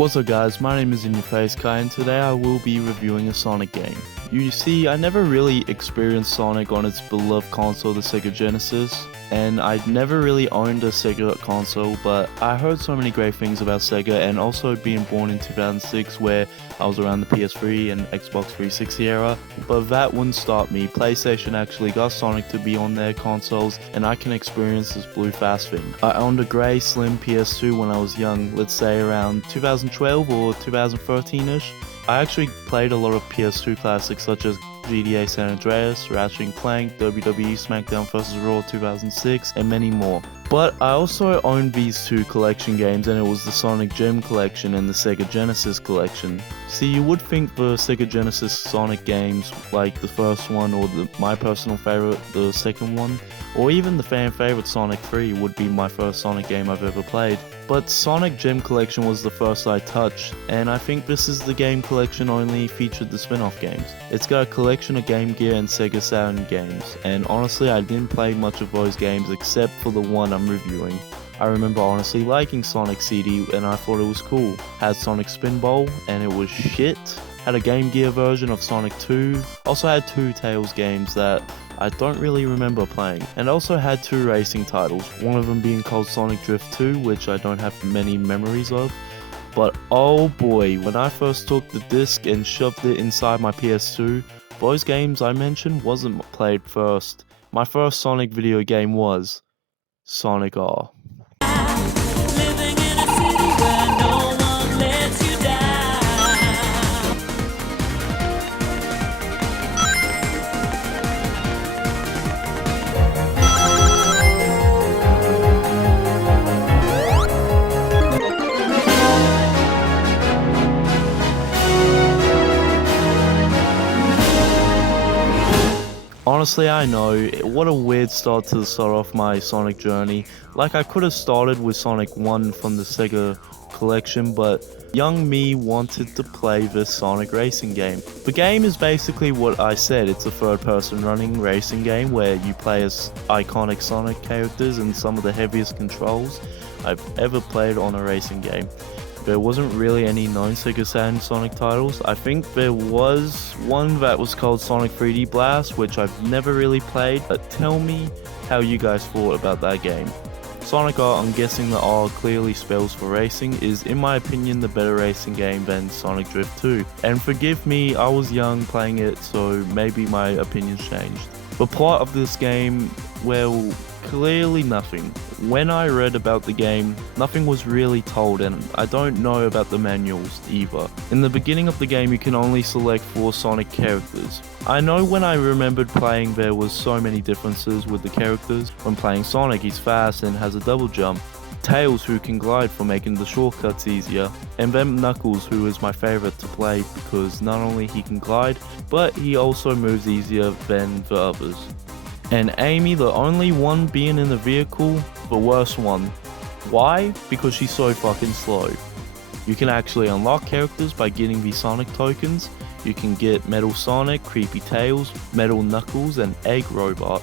What's up guys, my name is In Your Face Kai and today I will be reviewing a Sonic game. You see, I never really experienced Sonic on its beloved console, the Sega Genesis, and I'd never really owned a Sega console, but I heard so many great things about Sega, and also being born in 2006 where I was around the PS3 and Xbox 360 era, but that wouldn't stop me. PlayStation actually got Sonic to be on their consoles and I can experience this blue fast thing. I owned a grey slim PS2 when I was young, let's say around 2012 or 2013ish. I actually played a lot of PS2 classics such as GTA San Andreas, Ratchet & Clank, WWE SmackDown vs. Raw 2006, and many more. But I also owned these two collection games, and it was the Sonic Gem collection and the Sega Genesis collection. See, you would think the Sega Genesis Sonic games, like the first one or my personal favorite, the second one, or even the fan favorite Sonic 3 would be my first Sonic game I've ever played. But Sonic Gem Collection was the first I touched, and I think this is the game collection only featured the spin-off games. It's got a collection of Game Gear and Sega Saturn games, and honestly I didn't play much of those games except for the one I'm reviewing. I remember honestly liking Sonic CD and I thought it was cool. Had Sonic Spinball and it was shit. Had a Game Gear version of Sonic 2. Also had two Tails games that I don't really remember playing. And also had two racing titles, one of them being called Sonic Drift 2, which I don't have many memories of. But oh boy, when I first took the disc and shoved it inside my PS2, those games I mentioned wasn't played first. My first Sonic video game was Sonic R. Living in a city where no one lets you down. Honestly, I know, what a weird start to start off my Sonic journey. Like, I could have started with Sonic 1 from the Sega collection, but young me wanted to play this Sonic racing game. The game is basically what I said, it's a third-person running racing game where you play as iconic Sonic characters and some of the heaviest controls I've ever played on a racing game. There wasn't really any known Sega Saturn Sonic titles. I think there was one that was called Sonic 3D Blast, which I've never really played, but tell me how you guys thought about that game. Sonic R, I'm guessing the R clearly spells for racing, is in my opinion the better racing game than Sonic Drift 2. And forgive me, I was young playing it, so maybe my opinions changed. The plot of this game, well, clearly nothing. When I read about the game, nothing was really told, and I don't know about the manuals either. In the beginning of the game you can only select 4 Sonic characters. I know when I remembered playing there was so many differences with the characters. When playing Sonic, he's fast and has a double jump. Tails, who can glide for making the shortcuts easier, and then Knuckles, who is my favorite to play because not only he can glide, but he also moves easier than the others. And Amy, the only one being in the vehicle, the worst one. Why? Because she's so fucking slow. You can actually unlock characters by getting the Sonic tokens. You can get Metal Sonic, Creepy Tails, Metal Knuckles, and Egg Robot.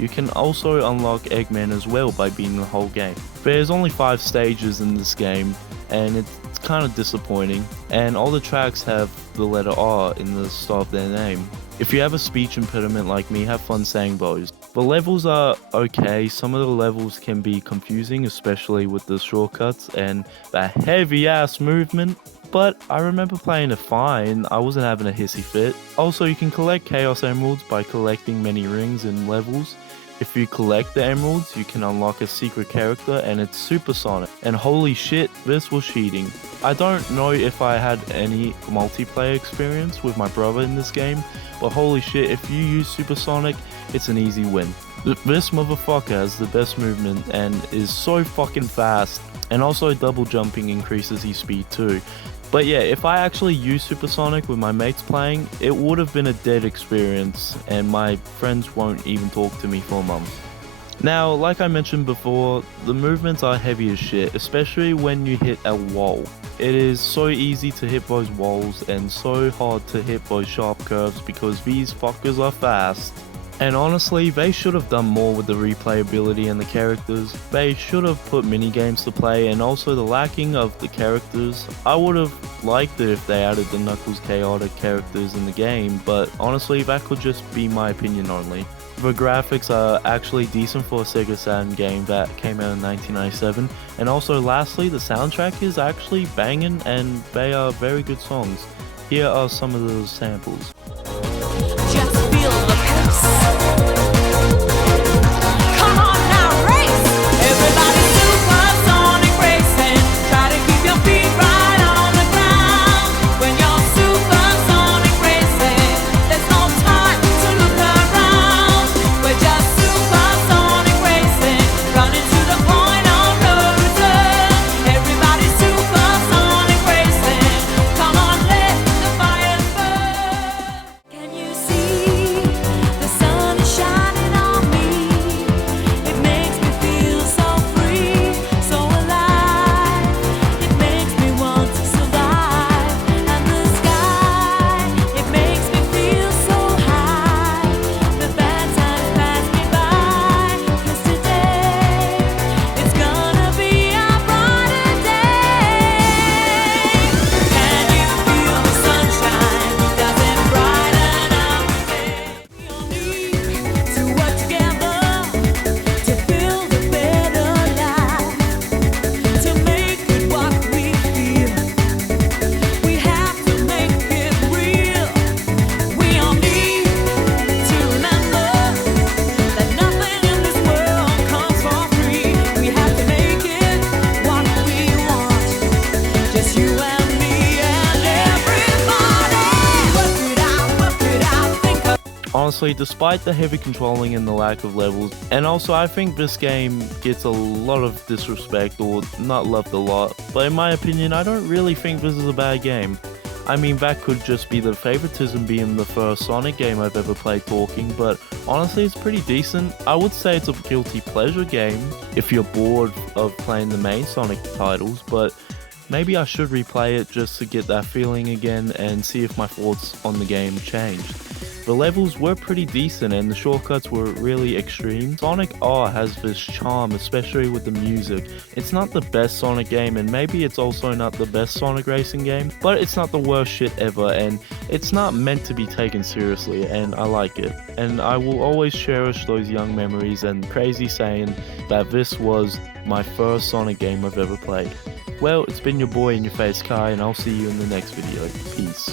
You can also unlock Eggman as well by beating the whole game. There's only 5 stages in this game, and it's kind of disappointing, and all the tracks have the letter R in the start of their name. If you have a speech impediment like me, have fun saying those. The levels are okay, some of the levels can be confusing, especially with the shortcuts and the heavy ass movement, but I remember playing it fine, I wasn't having a hissy fit. Also, you can collect Chaos Emeralds by collecting many rings and levels. If you collect the emeralds, you can unlock a secret character and it's Super Sonic. And holy shit, this was cheating. I don't know if I had any multiplayer experience with my brother in this game, but holy shit, if you use Super Sonic, it's an easy win. This motherfucker has the best movement and is so fucking fast. And also double jumping increases his speed too. But yeah, if I actually used Super Sonic with my mates playing, it would have been a dead experience and my friends won't even talk to me for a month. Now, like I mentioned before, the movements are heavy as shit, especially when you hit a wall. It is so easy to hit those walls and so hard to hit those sharp curves because these fuckers are fast. And honestly, they should have done more with the replayability and the characters. They should have put mini games to play, and also the lacking of the characters. I would have liked it if they added the Knuckles chaotic characters in the game, but honestly that could just be my opinion only. The graphics are actually decent for a Sega Saturn game that came out in 1997, and also lastly the soundtrack is actually banging and they are very good songs. Here are some of those samples. Just feel the pace. Come on now, race! Everybody supersonic racing. Try to keep your feet right on the ground. When you're supersonic racing, there's no time to look around. We're just supersonic racing, running to the point of no return. Everybody supersonic racing. Come on, let the fire burn. Can you see the sun is shining on me? It makes me feel so free, so alive. It makes me want to survive. And the sky, it makes me feel so high. The bad times pass me by, 'cause today it's gonna be a brighter day. Can you feel the sunshine? Does it brighten up the day? We all need to work together to build a better life, to make it what we feel. We have to make it real. We all need to remember that nothing in this world comes for free. We have to make it what we want. Just you and me and everybody. Work it out, think of. Honestly, despite the heavy controlling and the lack of levels, and also I think this game gets a lot of disrespect or not loved a lot, but in my opinion I don't really think this is a bad game. I mean, that could just be the favoritism being the first Sonic game I've ever played talking, but honestly it's pretty decent. I would say it's a guilty pleasure game if you're bored of playing the main Sonic titles, but maybe I should replay it just to get that feeling again and see if my thoughts on the game changed. The levels were pretty decent and the shortcuts were really extreme. Sonic R has this charm, especially with the music. It's not the best Sonic game, and maybe it's also not the best Sonic racing game, but it's not the worst shit ever, and it's not meant to be taken seriously, and I like it. And I will always cherish those young memories and crazy saying that this was my first Sonic game I've ever played. Well, it's been your boy In Your Face Kai, and I'll see you in the next video. Peace.